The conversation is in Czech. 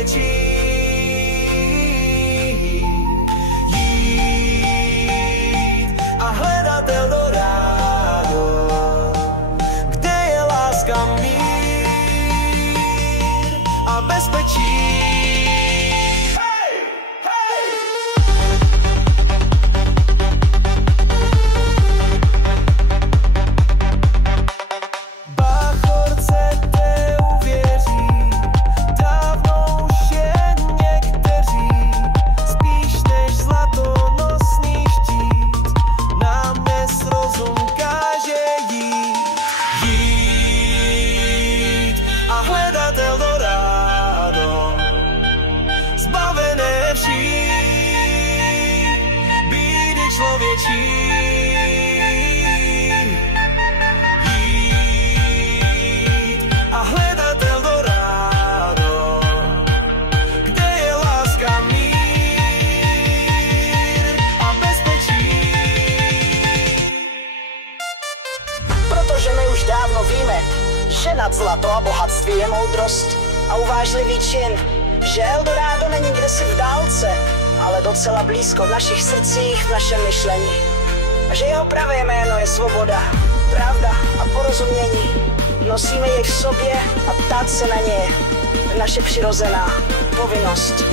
člověčí. Jít a hledat Eldorado, kde je láska, mír a bezpečí. Člověčí. Jít a hledat Eldorado, kde je láska, mír a bezpečí. Protože my už dávno víme, že nad zlato a bohatství je moudrost a uvážlivý čin, že Eldorado není kdesi v dálce, ale docela blízko v našich srdcích, v našem myšlení. A že jeho pravé jméno je svoboda, pravda a porozumění. Nosíme jej v sobě a ptát se na ně je naše přirozená povinnost.